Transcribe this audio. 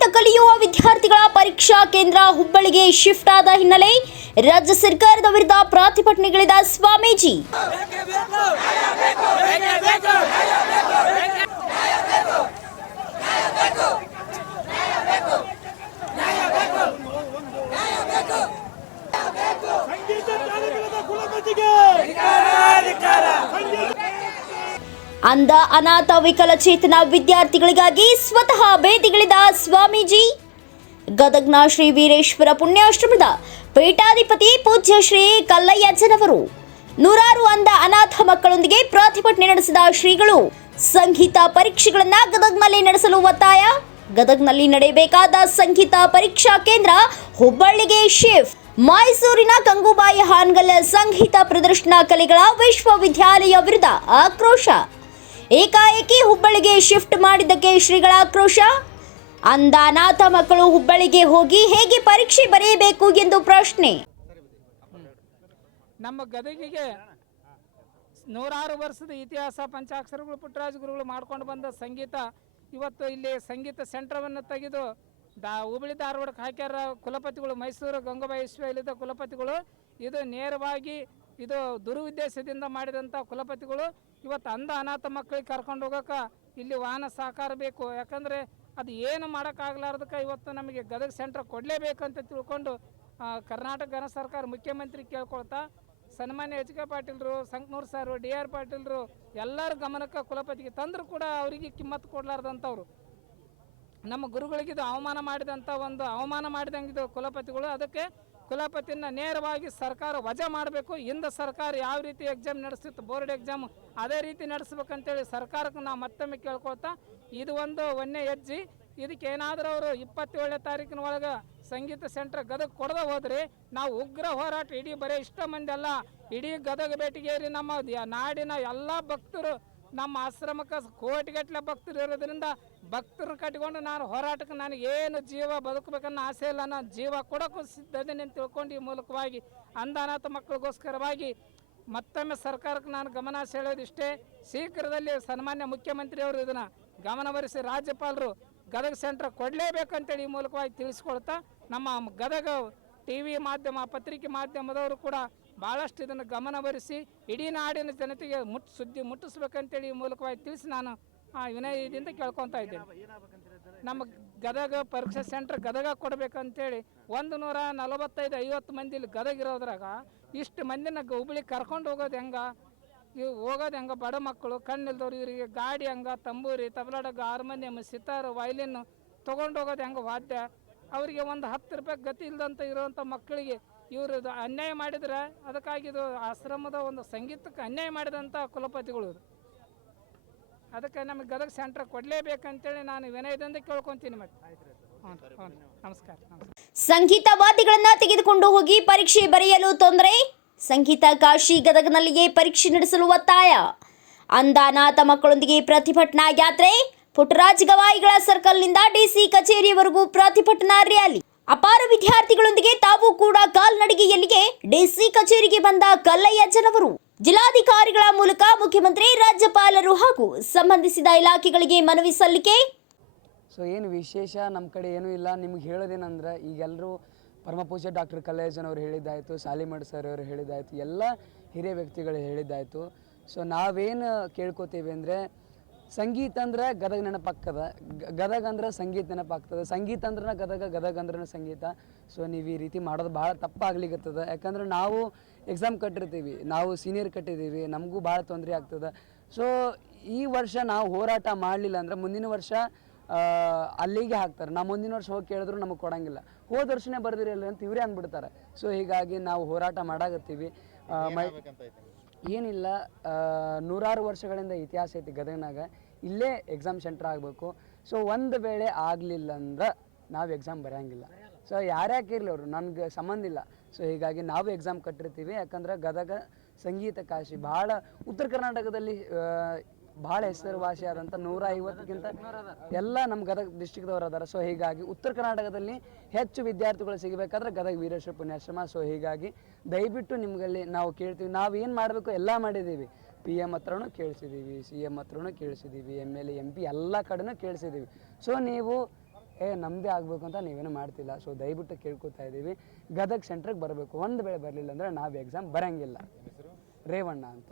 ಕಲಿಯುವ ವಿದ್ಯಾರ್ಥಿಗಳ ಪರೀಕ್ಷಾ ಕೇಂದ್ರ ಹುಬ್ಬಳ್ಳಿಗೆ ಶಿಫ್ಟ್ ಆದ ಹಿನ್ನೆಲೆ ರಾಜ್ಯ ಸರ್ಕಾರದ ವಿರುದ್ಧ ಪ್ರತಿಭಟನೆಗಳಿದ ಸ್ವಾಮೀಜಿ. ಸಂಗೀತ ಅಂಧ ಅನಾಥ ವಿಕಲಚೇತನ ವಿದ್ಯಾರ್ಥಿಗಳಿಗಾಗಿ ಸ್ವತಃ ಭೇಟಿಗಳಿದ ಸ್ವಾಮೀಜಿ. ಗದಗ್ನ ಶ್ರೀ ವೀರೇಶ್ವರ ಪುಣ್ಯಾಶ್ರಮದ ಪೀಠಾಧಿಪತಿ ಪೂಜ್ಯ ಶ್ರೀ ಕಲ್ಲಯ್ಯಜ್ಜನವರು ನೂರಾರು ಅಂಧ ಅನಾಥ ಮಕ್ಕಳೊಂದಿಗೆ ಪ್ರತಿಭಟನೆ ನಡೆಸಿದ ಶ್ರೀಗಳು ಸಂಗೀತ ಪರೀಕ್ಷೆಗಳನ್ನ ಗದಗ್ನಲ್ಲಿ ನಡೆಸಲು ಒತ್ತಾಯ. ಗದಗ್ನಲ್ಲಿ ನಡೆಯಬೇಕಾದ ಸಂಗೀತ ಪರೀಕ್ಷಾ ಕೇಂದ್ರ ಹುಬ್ಬಳ್ಳಿಗೆ ಶಿಫ್ಟ್. ಮೈಸೂರಿನ ಗಂಗೂಬಾಯಿ ಹಾನ್ಗಲ್ ಸಂಗೀತ ಪ್ರದರ್ಶನ ಕಲೆಗಳ ವಿಶ್ವವಿದ್ಯಾಲಯ ವಿರುದ್ಧ ಆಕ್ರೋಶ. ಏಕಾಏಕಿ ಹುಬ್ಬಳ್ಳಿಗೆ ಶಿಫ್ಟ್ ಮಾಡಿದ್ದಕ್ಕೆ ಶ್ರೀಗಳ ಆಕ್ರೋಶ? ಅಂದಾನಾಥ ಮಕ್ಕಳು ಹುಬ್ಬಳ್ಳಿಗೆ ಹೋಗಿ ಹೇಗೆ ಪರೀಕ್ಷೆ ಬರೆಯಬೇಕು ಎಂದು ಪ್ರಶ್ನೆ. ನಮ್ಮ ಗದಗಿಗೆ ನೂರಾರು ವರ್ಷದ ಇತಿಹಾಸ ಪಂಚಾಕ್ಷರಗಳು ಪುಟ್ಟರಾಜ ಗುರುಗಳು ಮಾಡ್ಕೊಂಡು ಬಂದ ಸಂಗೀತ, ಇವತ್ತು ಇಲ್ಲಿ ಸಂಗೀತ ಸೆಂಟ್ರವನ್ನು ತೆಗೆದು ದಾ ಹುಬ್ಬಳ್ಳಿ ಧಾರವಾಡಕ್ಕೆ ಹಾಕ್ಯಾರ ಕುಲಪತಿಗಳು ಮೈಸೂರು ಗಂಗಾಬಾಯಿ ಇಲ್ಲಿದ್ದ ಕುಲಪತಿಗಳು. ಇದು ನೇರವಾಗಿ ಇದು ದುರುದ್ದೇಶದಿಂದ ಮಾಡಿದಂಥ ಕುಲಪತಿಗಳು ಇವತ್ತು ಅಂಧ ಅನಾಥ ಮಕ್ಕಳಿಗೆ ಕರ್ಕೊಂಡು ಹೋಗೋಕೆ ಇಲ್ಲಿ ವಾಹನ ಸಹಕಾರ ಬೇಕು. ಯಾಕಂದರೆ ಅದು ಏನು ಮಾಡೋಕ್ಕಾಗಲಾರ್ದಕ್ಕೆ ಇವತ್ತು ನಮಗೆ ಗದಗ ಸೆಂಟ್ರ್ ಕೊಡಲೇಬೇಕಂತ ತಿಳ್ಕೊಂಡು ಕರ್ನಾಟಕ ಗಣ ಸರ್ಕಾರ ಮುಖ್ಯಮಂತ್ರಿ ಕೇಳ್ಕೊಳ್ತಾ ಸನ್ಮಾನ್ಯ ಎಚ್ ಕೆ ಪಾಟೀಲ್ರು, ಸಂಕನೂರ್ ಸಾರು ಡಿ ಆರ್ ಪಾಟೀಲ್ರು ಎಲ್ಲರ ಗಮನಕ್ಕೆ ಕುಲಪತಿಗೆ ತಂದರೂ ಕೂಡ ಅವರಿಗೆ ಕಿಮ್ಮತ್ತು ಕೊಡಲಾರ್ದಂಥವ್ರು. ನಮ್ಮ ಗುರುಗಳಿಗಿದು ಅವಮಾನ ಮಾಡಿದಂಥ ಒಂದು ಅವಮಾನ ಮಾಡಿದಂಗಿದ್ದು ಕುಲಪತಿಗಳು. ಅದಕ್ಕೆ ಕುಲಪತಿನ ನೇರವಾಗಿ ಸರ್ಕಾರ ವಜಾ ಮಾಡಬೇಕು. ಹಿಂದೆ ಸರ್ಕಾರ ಯಾವ ರೀತಿ ಎಕ್ಸಾಮ್ ನಡೆಸಿತ್ತು ಬೋರ್ಡ್ ಎಕ್ಸಾಮ್ ಅದೇ ರೀತಿ ನಡೆಸ್ಬೇಕಂತೇಳಿ ಸರ್ಕಾರಕ್ಕೆ ನಾವು ಮತ್ತೊಮ್ಮೆ ಕೇಳ್ಕೊಳ್ತಾ, ಇದು ಒಂದು ಒನ್ನೆ ಹೆಜ್ಜೆ. ಇದಕ್ಕೆ ಏನಾದರೂ ಅವರು ಇಪ್ಪತ್ತೇಳನೇ ತಾರೀಕಿನ ಒಳಗೆ ಸಂಗೀತ ಸೆಂಟರ್ ಗದಗ ಕೊಡದೆ ಹೋದ್ರೆ ನಾವು ಉಗ್ರ ಹೋರಾಟ ಇಡೀ ಬರೀ ಇಷ್ಟ ಮಂದಿ ಅಲ್ಲ. ಇಡೀ ಗದಗ ಬೇಟಿಗೇರಿ ನಮ್ಮ ನಾಡಿನ ಎಲ್ಲ ಭಕ್ತರು ನಮ್ಮ ಆಶ್ರಮಕ್ಕೆ ಕೋಟಿಗಟ್ಟಲೆ ಭಕ್ತರು ಇರೋದ್ರಿಂದ ಭಕ್ತರು ಕಟ್ಕೊಂಡು ನಾನು ಹೋರಾಟಕ್ಕೆ ನನಗೆ ಏನು ಜೀವ ಬದುಕಬೇಕನ್ನೋ ಆಸೆ ಇಲ್ಲ. ನಾನು ಜೀವ ಕೊಡೋಕ್ಕೂ ಸಿದ್ಧದೇನೆ ಅಂತ ತಿಳ್ಕೊಂಡು ಈ ಮೂಲಕವಾಗಿ ಅಂದಾನಾಥ ಮಕ್ಕಳಿಗೋಸ್ಕರವಾಗಿ ಮತ್ತೊಮ್ಮೆ ಸರ್ಕಾರಕ್ಕೆ ನಾನು ಗಮನ ಸೆಳೆಯೋದಿಷ್ಟೇ, ಶೀಘ್ರದಲ್ಲಿ ಸನ್ಮಾನ್ಯ ಮುಖ್ಯಮಂತ್ರಿಯವರು ಇದನ್ನು ಗಮನವರಿಸಿ ರಾಜ್ಯಪಾಲರು ಗದಗ ಸೆಂಟರ್ ಕೊಡಲೇಬೇಕಂತೇಳಿ ಈ ಮೂಲಕವಾಗಿ ತಿಳಿಸ್ಕೊಳ್ತಾ ನಮ್ಮ ಗದಗ ಟಿ ವಿ ಮಾಧ್ಯಮ, ಪತ್ರಿಕೆ ಮಾಧ್ಯಮದವರು ಕೂಡ ಭಾಳಷ್ಟು ಇದನ್ನು ಗಮನಹರಿಸಿ ಇಡೀ ನಾಡಿನ ಜನತೆಗೆ ಮುಟ್ ಸುದ್ದಿ ಮುಟ್ಟಿಸ್ಬೇಕಂತೇಳಿ ಈ ಮೂಲಕವಾಗಿ ತಿಳಿಸಿ ನಾನು ಆ, ವಿನಯದಿಂದ ಕೇಳ್ಕೊತಾ ಇದ್ದೇನೆ. ನಮ್ಮ ಗದಗ ಪರೀಕ್ಷಾ ಸೆಂಟರ್ ಗದಗ ಕೊಡಬೇಕಂತೇಳಿ ಒಂದು ನೂರ ನಲವತ್ತೈದು ಐವತ್ತು ಮಂದಿ ಇಲ್ಲಿ ಗದಗ ಇರೋದ್ರಾಗ ಇಷ್ಟು ಮಂದಿನ ಹುಬ್ಳಿ ಕರ್ಕೊಂಡು ಹೋಗೋದು ಹೆಂಗ? ಇವು ಹೋಗೋದು ಹೆಂಗ? ಬಡ ಮಕ್ಕಳು ಕಣ್ಣಿಲ್ದವ್ರು ಇವರಿಗೆ ಗಾಡಿ ಹಂಗ ತಂಬೂರಿ ತಬಲಾಡಗ ಹಾರ್ಮೋನಿಯಂ ಸಿತಾರು ವಯಲಿನ್ ತೊಗೊಂಡು ಹೋಗೋದು ಹೆಂಗ ವಾದ್ಯ? ಅವರಿಗೆ ಒಂದು ಹತ್ತು ರೂಪಾಯಿ ಗತಿ ಇಲ್ಲದಂತ ಇರುವಂಥ ಮಕ್ಕಳಿಗೆ ಇವರು ಅನ್ಯಾಯ ಮಾಡಿದರೆ ಅದಕ್ಕಾಗಿ ಇದು ಆಶ್ರಮದ ಒಂದು ಸಂಗೀತಕ್ಕೆ ಅನ್ಯಾಯ ಮಾಡಿದಂಥ ಕುಲಪತಿಗಳು ಅದಕ್ಕೆ ನಮಗೆ ಗದಗ ಸೆಂಟ್ರ್ ಕೊಡಲೇಬೇಕಂತೇಳಿ ನಾನು ವಿನಯದಿಂದ ಕೇಳ್ಕೊತೀನಿ ಮತ್ತೆ. ನಮಸ್ಕಾರ ಸಂಗೀತ ವಾದ್ಯಗಳನ್ನ ತೆಗೆದುಕೊಂಡು ಹೋಗಿ ಪರೀಕ್ಷೆ ಬರೆಯಲು ತೊಂದರೆ? ಸಂಗೀತ ಕಾಶಿ ಗದಗನಲ್ಲಿಯೇ ಪರೀಕ್ಷೆ ನಡೆಸಲು ಒತ್ತಾಯ? ಅಂದಾನಾಥ ಮಕ್ಕಳೊಂದಿಗೆ ಪ್ರತಿಭಟನಾ ಯಾತ್ರೆ? ಪುಟ್ಟರಾಜ್ ಗವಾಯಿಗಳ ಸರ್ಕಲ್ನಿಂದ ಡಿಸಿ ಕಚೇರಿಯವರೆಗೂ ಪ್ರತಿಭಟನಾ ರ್ಯಾಲಿ? ಅಪಾರ ವಿದ್ಯಾರ್ಥಿಗಳೊಂದಿಗೆ ತಾವು ಕೂಡ ಕಾಲ್ನಡಿಗೆಯಲ್ಲಿಗೆ ಡಿಸಿ ಕಚೇರಿಗೆ ಬಂದ ಕಲ್ಲಯ್ಯಜ್ಜನವರು ಜಿಲ್ಲಾಧಿಕಾರಿಗಳ ಮೂಲಕ ಮುಖ್ಯಮಂತ್ರಿ, ರಾಜ್ಯಪಾಲರು ಹಾಗೂ ಸಂಬಂಧಿಸಿದ ಇಲಾಖೆಗಳಿಗೆ ಮನವಿ ಸಲ್ಲಿಕೆ. ಸೊ ಏನು ವಿಶೇಷ ನಮ್ಮ ಕಡೆ ಏನೂ ಇಲ್ಲ. ನಿಮ್ಗೆ ಹೇಳೋದೇನಂದ್ರೆ ಈಗೆಲ್ಲರೂ ಪರಮಪೂಜ್ಯ ಡಾಕ್ಟರ್ ಅವ್ರು ಹೇಳಿದ್ದಾಯಿತು ಸಾಲಿಮಡ್ ಸರ್ ಅವರು ಹೇಳಿದ್ದಾಯಿತು, ಎಲ್ಲ ಹಿರಿಯ ವ್ಯಕ್ತಿಗಳು ಹೇಳಿದ್ದಾಯಿತು. ಸೊ ನಾವೇನು ಕೇಳ್ಕೊತೀವಿ ಅಂದರೆ ಸಂಗೀತ ಅಂದ್ರೆ ಗದಗ ನೆನಪಾಗ್ತದ. ಗದಗ ಅಂದ್ರೆ ಸಂಗೀತ ನೆನಪಾಗ್ತದೆ. ಸಂಗೀತ ಅಂದ್ರೆ ಗದಗ ಗದಗ ಅಂದ್ರೆ ಸಂಗೀತ. ಸೊ ನೀವು ಈ ರೀತಿ ಮಾಡೋದು ಭಾಳ ತಪ್ಪಾಗ್ಲಿಕ್ಕತ್ತದ ಯಾಕಂದ್ರೆ ನಾವು ಎಕ್ಸಾಮ್ ಕಟ್ಟಿರ್ತೀವಿ. ನಾವು ಸೀನಿಯರ್ ಕಟ್ಟಿದ್ದೀವಿ ನಮಗೂ ಭಾಳ ತೊಂದರೆ ಆಗ್ತದೆ. ಸೊ ಈ ವರ್ಷ ನಾವು ಹೋರಾಟ ಮಾಡಲಿಲ್ಲ ಅಂದ್ರೆ ಮುಂದಿನ ವರ್ಷ ಅಲ್ಲಿಗೆ ಹಾಕ್ತಾರೆ. ನಾವು ಮುಂದಿನ ವರ್ಷ ಹೋಗಿ ಕೇಳಿದ್ರು ನಮಗೆ ಕೊಡಂಗಿಲ್ಲ. ಹೋದ ವರ್ಷನೇ ಬರ್ದಿರಲ್ಲ ಅಂತ ಇವರೇ ಅಂದ್ಬಿಡ್ತಾರೆ. ಸೊ ಹೀಗಾಗಿ ನಾವು ಹೋರಾಟ ಮಾಡಾಕತ್ತೀವಿ. ಮೈ ಏನಿಲ್ಲ. ನೂರಾರು ವರ್ಷಗಳಿಂದ ಇತಿಹಾಸ ಐತಿ ಗದಗನಾಗ. ಇಲ್ಲೇ ಎಕ್ಸಾಮ್ ಸೆಂಟರ್ ಆಗಬೇಕು. ಸೊ ಒಂದು ವೇಳೆ ಆಗಲಿಲ್ಲ ಅಂದ್ರೆ ನಾವು ಎಕ್ಸಾಮ್ ಬರೆಯಂಗಿಲ್ಲ ಸೊ ಯಾರ್ಯಾಕೆ ಇರಲಿ ಅವರು? ನನಗೆ ಸಂಬಂಧ ಇಲ್ಲ. ಸೊ ಹೀಗಾಗಿ ನಾವು ಎಕ್ಸಾಮ್ ಕಟ್ಟಿರ್ತೀವಿ. ಯಾಕಂದ್ರೆ ಗದಗ ಸಂಗೀತ ಕಾಶಿ ಭಾಳ ಉತ್ತರ ಕರ್ನಾಟಕದಲ್ಲಿ ಭಾಳ ಹೆಸರುವಾಸಿ ಆದಂಥ ನೂರ ಐವತ್ತಕ್ಕಿಂತ ಎಲ್ಲ ನಮ್ಮ ಗದಗ ಡಿಸ್ಟಿಕ್ದವ್ರು ಅದಾರ. ಸೊ ಹೀಗಾಗಿ ಉತ್ತರ ಕರ್ನಾಟಕದಲ್ಲಿ ಹೆಚ್ಚು ವಿದ್ಯಾರ್ಥಿಗಳು ಸಿಗಬೇಕಾದ್ರೆ ಗದಗ ವೀರೇಶ್ವರ ಪುಣ್ಯಾಶ್ರಮ. ಸೊ ಹೀಗಾಗಿ ದಯವಿಟ್ಟು ನಿಮಗಲ್ಲಿ ನಾವು ಕೇಳ್ತೀವಿ. ನಾವು ಏನು ಮಾಡಬೇಕು? ಎಲ್ಲ ಮಾಡಿದ್ದೀವಿ. ಪಿ ಎಂ ಹತ್ರನೂ ಕೇಳಿಸಿದ್ದೀವಿ ಸಿ ಎಂ ಹತ್ರನೂ ಕೇಳಿಸಿದ್ದೀವಿ M L A M P ಎಲ್ಲ ಕಡೆನೂ ಕೇಳಿಸಿದ್ದೀವಿ ಸೊ ನೀವು ಏ ನಮ್ಮದೇ ಆಗಬೇಕು ಅಂತ ನೀವೇನು ಮಾಡ್ತಿಲ್ಲ. ಸೊ ದಯವಿಟ್ಟು ಕೇಳ್ಕೊತಾ ಇದ್ದೀವಿ. ಗದಗ್ ಸೆಂಟ್ರಿಗೆ ಬರಬೇಕು. ಒಂದು ವೇಳೆ ಬರಲಿಲ್ಲ ಅಂದರೆ ನಾವು ಎಕ್ಸಾಮ್ ಬರೋಂಗಿಲ್ಲ. ರೇವಣ್ಣ ಅಂತ.